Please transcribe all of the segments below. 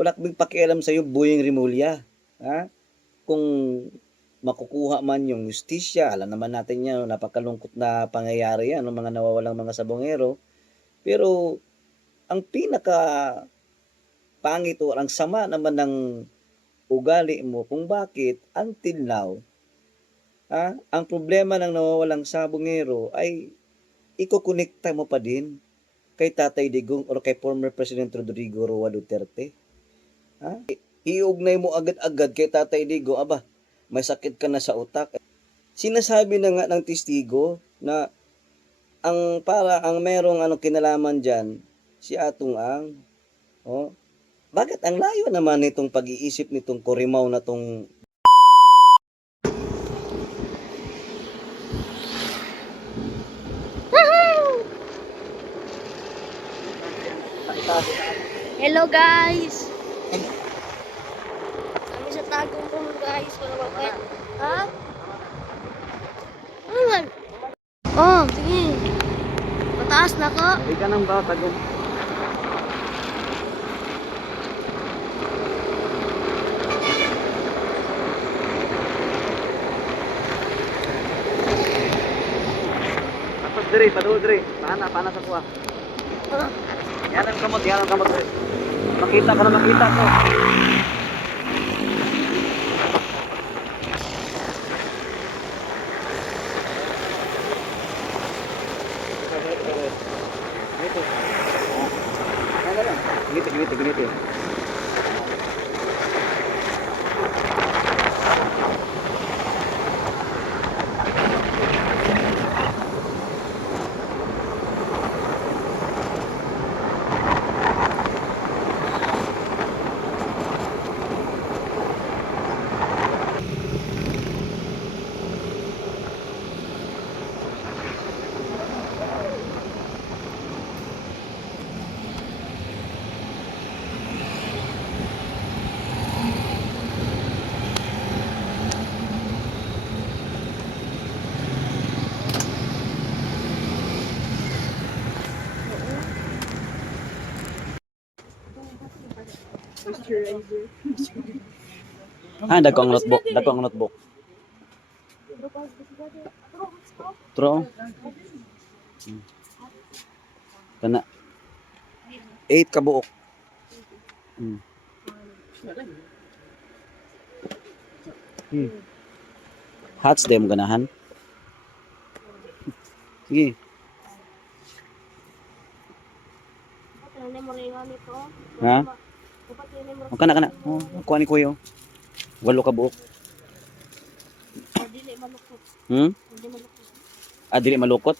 Wala kaming pakialam sa'yo, Boyeng Rimulya. Ha? Kung makukuha man yung justisya, alam naman natin yan, napakalungkot na pangyayari yan, ng mga nawawalang mga sabongero. Pero, ang pinaka pangit o ang sama naman ng ugali mo kung bakit until now, ang problema ng nawawalang sabongero ay ikokonekta mo pa din kay Tatay Digong or kay former President Rodrigo Roa Duterte. Iugnay mo agad-agad kay Tatay Digong, aba, may sakit ka na sa utak. Sinasabi na nga ng testigo na ang merong kinalaman diyan si Atong Ang. Oh, bakit ang layo naman nitong pag-iisip nitong Kurimaw na tong Hello guys! Kami sa Tagum po guys. Ha? Ano man? Oh, sige. Mataas na ko. Hindi ka nang ba tagong? Tapos dire, paduol dire. Paana sa kuha. Yan ang kamot dire. Makita ka na makita ko. Ganito. Dagkong notebook. Tro. Kana 8 ka buok. Hats dem ganahan. Sige. Ha? O kana. Oh, kuha ni kuya. 8 ka buok. Dili malukot. Dili malukot. Dili malukot.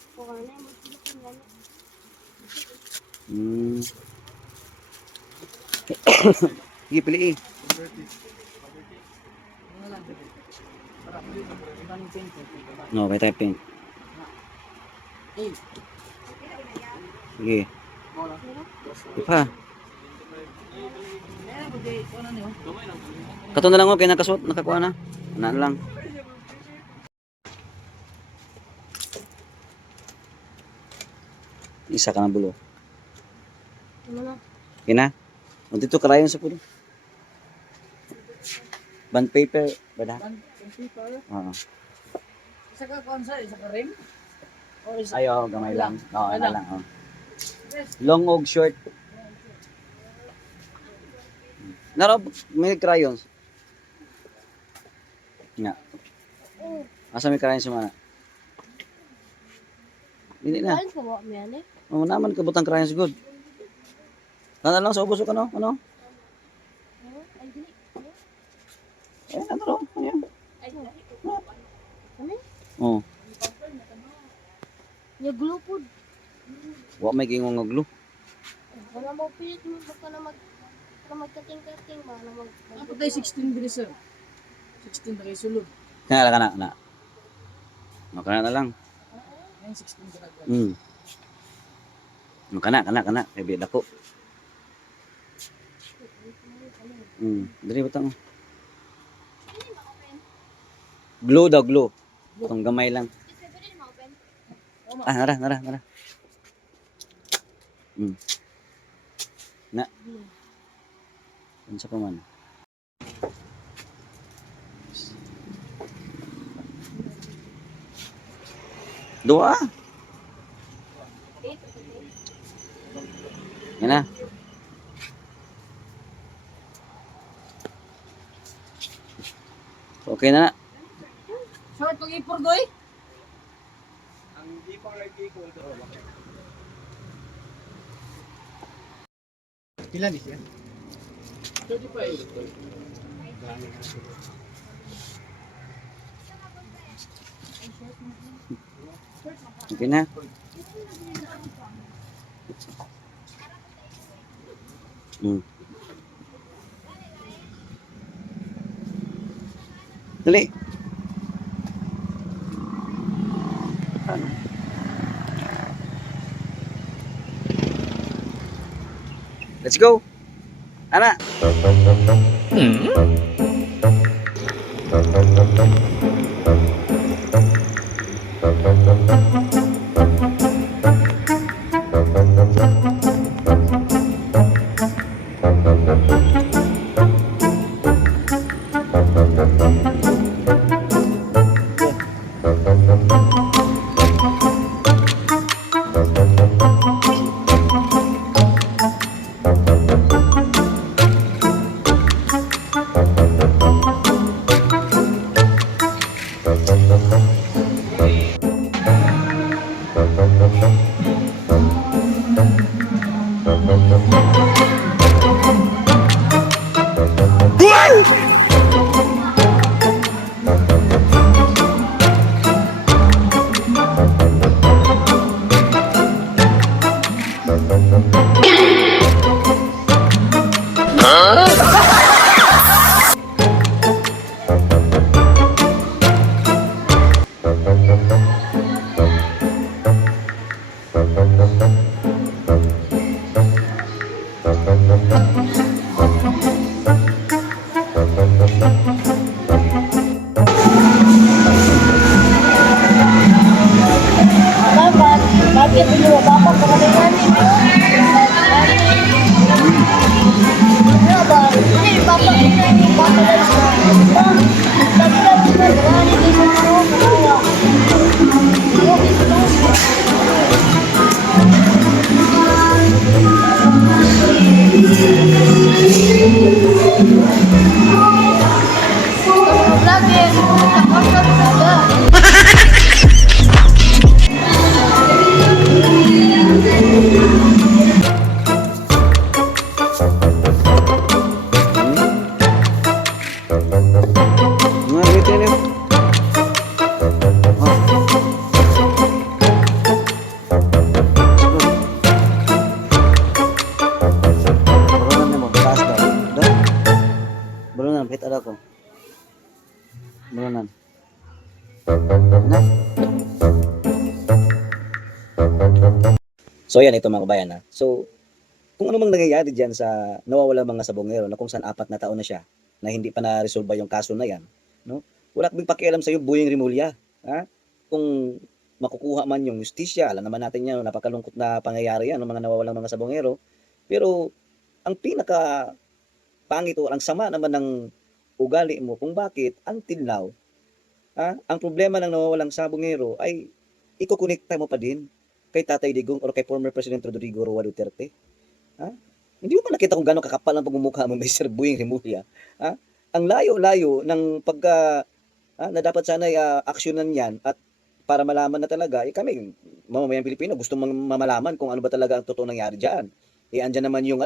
Hmm. Sige, pili. No, may typing. Sige. Ipa. Kato na lang ako, kaya nakasuot, nakakuha na. Ano lang. Isa ka na bulo. Ano na? Okay na? O dito karayon sa pulo. Band paper, bada? Band paper? Oo. Isa ka konsa, isa ka rim? O isa? Ayaw, gamay lang. Oo, ano lang. Oh. Long og short. Naro, may crayons. Nga. Asa may crayons sa mana? Hindi na. Kain ko ba yan eh? Oh, naman kabutang crayons good. Nana lang sa ubos ko no? Ano? Ay, dili. Ano ro? Ayan. Ay, dili. Ano? Oh. Ya glue po. Wa may gingong nga glue. Wala mo pilit mo. Baka na magkating-kating ba? Ako tayo 16 bilis sir. 16 na kayo sulod. Kana. No, kana na lang. Ngayon 16 ka na. No, kana. Kay bida ko. Dali batang. Glue daw, glue. Itong gamay lang. Nara. Na. Unsa pa man. Doa. Yan na. Okay na. Short pag-ipor doy. Pila ni siya? Okay na. Hmm. Dali. Ano? Let's go. Ana. Bakit mo ba ako pagkalingan ni ano ba? Hindi, papa, hindi, papa, Nga, dito yun. Barunan mo, taas daw. Daw. Barunan, kahit ala ko. Barunan. Na. So yan, ito mga kabayan ha. So, kung ano mang nangyayari dyan sa nawawalang mga sabongero na kung saan 4 na taon na siya na hindi pa na-resolve yung kaso na yan, no? Wala kaming pakialam sa iyo, Boyeng Rimulya. Ha? Kung makukuha man yung justisya, alam naman natin yan, napakalungkot na pangyayari yan ng mga nawawalang mga sabongero. Pero, ang pinaka pangit o ang sama naman ng ugali mo kung bakit until now, ang problema ng nawawalang sabongero ay ikokonekta mo pa din kay Tatay Digong or kay former President Rodrigo Roa Duterte. Ha? Hindi mo ba nakita kung gano'ng kakapal ang pagmumukha mo, Mr. Boyeng Rimulya? Ha? Ang layo-layo ng pagka na dapat sana aksyonan yan at para malaman na talaga, kami, mamamayang Pilipino, gusto mamalaman kung ano ba talaga ang totoo nangyari dyan. Andyan naman yung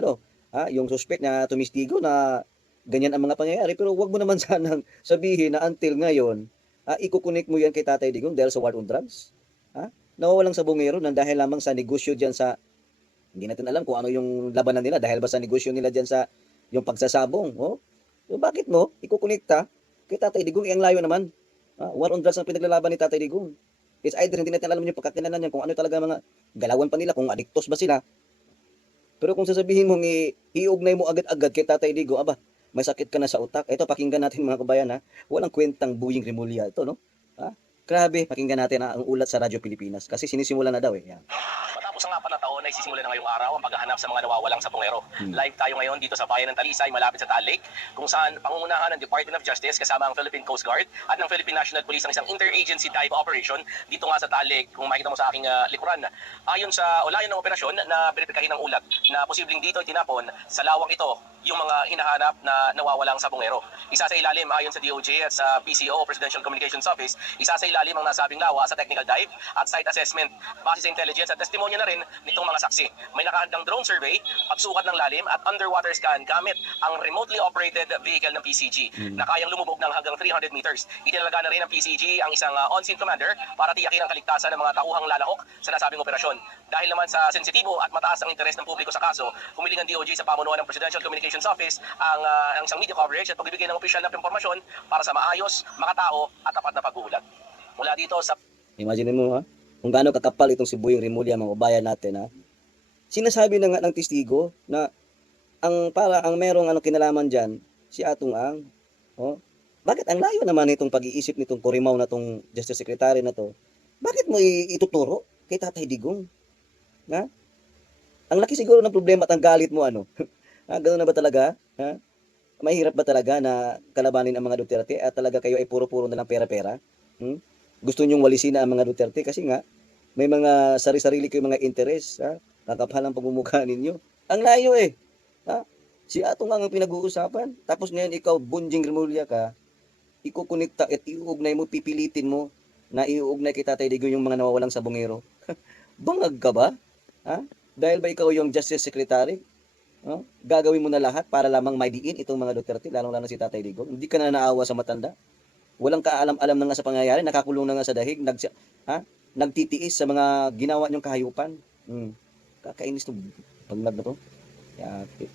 yung suspect na tumistigo na ganyan ang mga pangyayari, pero wag mo naman sanang sabihin na until ngayon, ikukunik mo yan kay Tatay Digong dahil sa war on drugs. Nawawalang sabongero nang dahil lamang sa negosyo dyan sa, hindi natin alam kung ano yung labanan nila dahil ba sa negosyo nila dyan sa yung pagsasabong. Oh? So bakit mo ikukonekta kay Tatay Digong? Ang layo naman. War on drugs ang pinaglalaban ni Tatay Digong. It's either hindi natin alam yung pagkakinanan niya kung ano talaga mga galawan pa nila, kung adiktos ba sila. Pero kung sasabihin mong iugnay mo agad-agad kay Tatay Digong, may sakit ka na sa utak. Ito, pakinggan natin mga kabayan Walang kwentang Boyeng Rimulya ito, no? Grabe, pakinggan natin ang ulat sa Radyo Pilipinas. Kasi sinisimula na daw Yan. Matapos ang 4 na taon ay sisimula na ngayong araw ang paghahanap sa mga nawawalang sabongero. Live tayo ngayon dito sa bayan ng Talisay, malapit sa Taal Lake, kung saan pangungunahan ng Department of Justice kasama ang Philippine Coast Guard at ng Philippine National Police ang isang interagency dive operation dito nga sa Taal Lake. Kung makikita mo sa aking likuran, ayon sa ulayan ng operasyon na beripikahin ng ulat na posibleng dito itinapon sa lawang ito yung mga hinahanap na nawawalang sabongero. Isa sa ilalim ayon sa DOJ at sa PCO, Presidential Communications Office, isa sa ilalim ang nasabing lawa sa technical dive at site assessment. Base sa intelligence at testimonya na rin nitong mga saksi. May nakahandang drone survey, pagsukat ng lalim at underwater scan gamit ang remotely operated vehicle ng PCG na kayang lumubog ng hanggang 300 meters. Itinalaga na rin ng PCG ang isang on-scene commander para tiyakin ang kaligtasan ng mga tauhang lalahok sa nasabing operasyon. Dahil naman sa sensitibo at mataas ang interes ng publiko sa kaso, humiling ang DOJ sa pamunuan ng Presidential Communications Office ang isang media coverage at pagbibigay ng opisyal na impormasyon para sa maayos, makatao at tapat na pag-uulat. Mula dito sa... Imagine mo ha, kung gaano kakapal itong si Boying Rimulya, mga ubayan natin ha. Sinasabi na nga ng testigo na ang merong kinalaman diyan si Atong Ang. Oh. Bakit ang layo naman itong pag-iisip nitong Kurimaw na tong Justice Secretary na to? Bakit mo ituturo kay Tatay Digong? Ha? Ang laki siguro ng problema at ang galit mo Ganoon na ba talaga? Ha? Mahirap ba talaga na kalabanin ang mga Duterte at talaga kayo ay puro-puro na lang pera-pera? Gusto nyong walisin na ang mga Duterte kasi nga may mga sari-sarili kayong mga interes, ha? Kakapal ang pagmumukha ninyo. Ang layo ha? Si Atong ang pinag-uusapan. Tapos ngayon ikaw, Bonjing Rimulya ka, ikukonekta at iuugnay mo, pipilitin mo na iuugnay kay Tatay Digong yung mga nawawalang sabongero. Bangag ka ba? Ha? Dahil ba ikaw yung Justice Secretary? Gagawin mo na lahat para lamang maidiin itong mga Duterte, lalong-lalo si Tatay Digong. Hindi ka na naawa sa matanda. Walang kaalam-alam na nga sa pangyayari, nakakulong na nga sa dahig, nagtitiis sa mga ginawa niyong kahayupan. Kakainis to, paglag na to. Yati.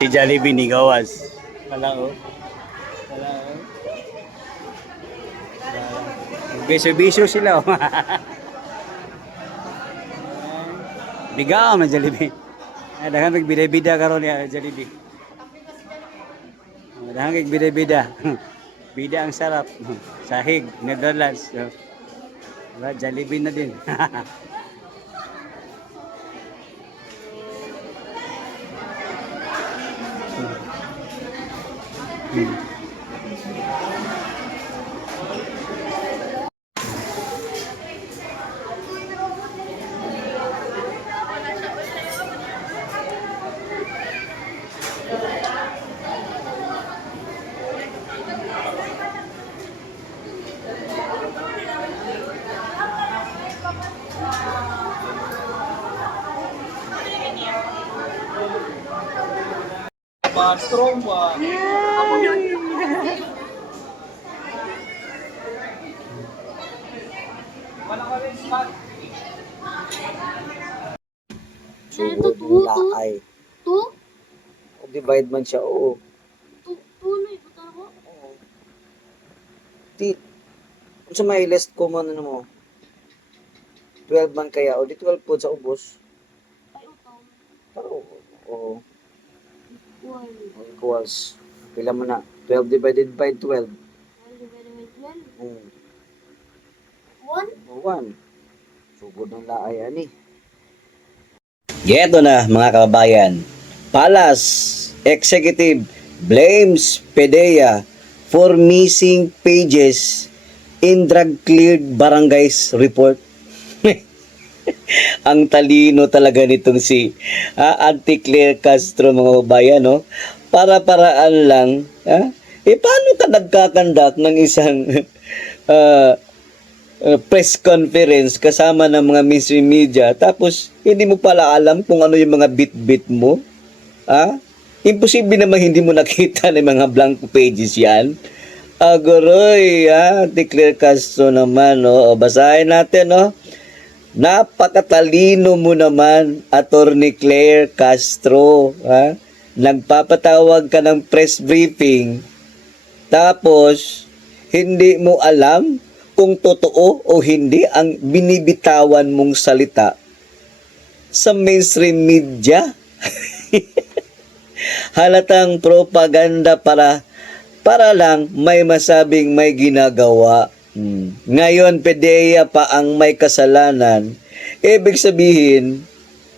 Si Jollibee ni Gawas. Wala oh. Wala oh. Bisyo-bisyo sila oh. Bigaw na Jollibee. Daghang nagbida-bida karon ni Jollibee. Daghang nagbida-bida. Bida ang sarap. Sahig, Netherlands. Wala, Jollibee na din. Ito, two, two, Ay, two, divide man siya, oo. tuloy, buta ko. Di, kung sa may list ko man ano mo, 12 man kaya, o di 12 po sa ubos. Ay, utang. Oo, One. equals. Pila mo na, 12 divided by 12. One divided by 12. Hmm. One. 1. Sugod ng laay, ani. Geto na, mga kababayan. Palace Executive blames PDEA for missing pages in drug-cleared barangays report. Ang talino talaga nitong si Auntie Claire Castro, mga kababayan, no? Para-paraan lang. Paano ka nagkakandak ng isang press conference kasama ng mga mainstream media tapos hindi mo pala alam kung ano yung mga bit-bit mo? Imposible naman hindi mo nakita ng mga blank pages yan. Agoroy, Declare Castro naman, no? O, basahin natin, no? Napakatalino mo naman, Attorney Claire Castro. Nagpapatawag ka ng press briefing tapos hindi mo alam kung totoo o hindi ang binibitawan mong salita sa mainstream media. Halatang propaganda para lang may masabing may ginagawa. Ngayon, PDEA pa ang may kasalanan. Ibig sabihin,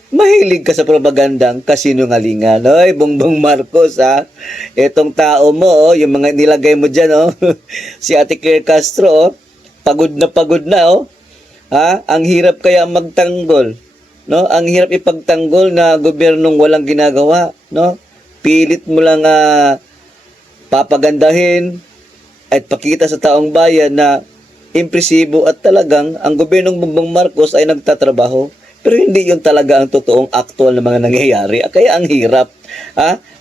mahilig ka sa propagandang kasinungalingan. Oy, Bongbong Marcos, Itong tao mo, yung mga nilagay mo dyan, si Ate Claire Castro, pagod na, Ang hirap kaya magtanggol, no? Ang hirap ipagtanggol na gobyernong walang ginagawa, no? Pilit mo lang papagandahin at pakita sa taong bayan na impresibo at talagang ang gobyernong Bongbong Marcos ay nagtatrabaho. Pero hindi yun talaga ang totoong actual na mga nangyayari. Kaya ang hirap.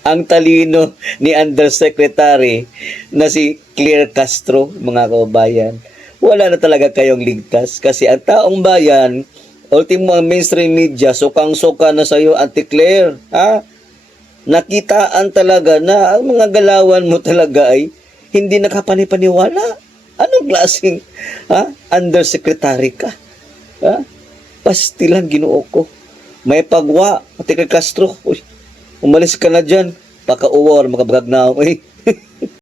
Ang talino ni Undersecretary na si Claire Castro, mga kababayan. Wala na talaga kayong ligtas kasi ang taong bayan, ultimo ang mainstream media, sukang-suka na sa iyo, Auntie Claire. Nakitaan talaga na ang mga galawan mo talaga ay hindi nakapanipaniwala. Anong klaseng undersecretary ka? Pastilan, Ginoo ko. May pagwa, Auntie Claire Castro. Uy, umalis ka na dyan. Paka-uwar, makabagag na ako.